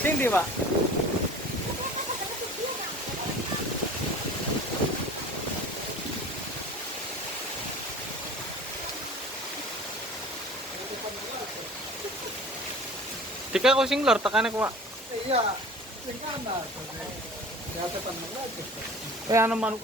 Hindi ba? Tika ko sing lor, taka na kuha. Iya, tingnan na. Kaya sa panunod. Kaya naman,